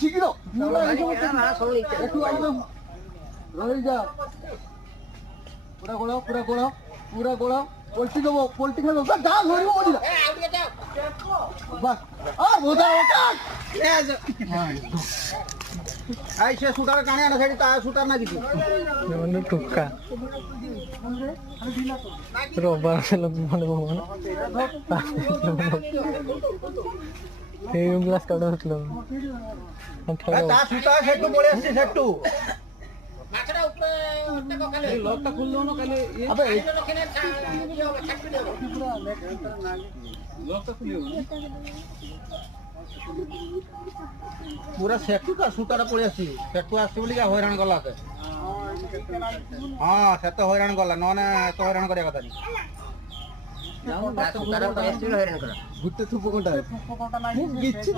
শীঘ্র একটু রয়ে যা পুরা গোড়াও পুরা গোড়াও পুরা গোড়াও পোল্ট্রি দেবো পোল্ট্রি খেলো যা ধরিব বলি না বাস আর বোঝা এই সে শুটার কানে আনা সাইড তা শুটার না কিছু মানে টুকা রোববার ছিল মানে এই গ্লাস কাটা হলো তা শুটা সেটু পড়ে আসছে সেটু মাছটা উপরে উঠতে কালে লকটা খুললো না কালে আবে এই লোকের কি হবে থাকবে দেব লকটা খুলিও পুরা সেটু কা শুটাটা পড়ে আসছে সেটু আসছে বলি কা হয়রান গলা আছে হ্যাঁ সেট হয়রান গলা ননে তো হয়রান করে কথা নেই তারা তো এসছিল হয়রান করা ঘুরতে থুপো কোনটা নাই গিচ্ছি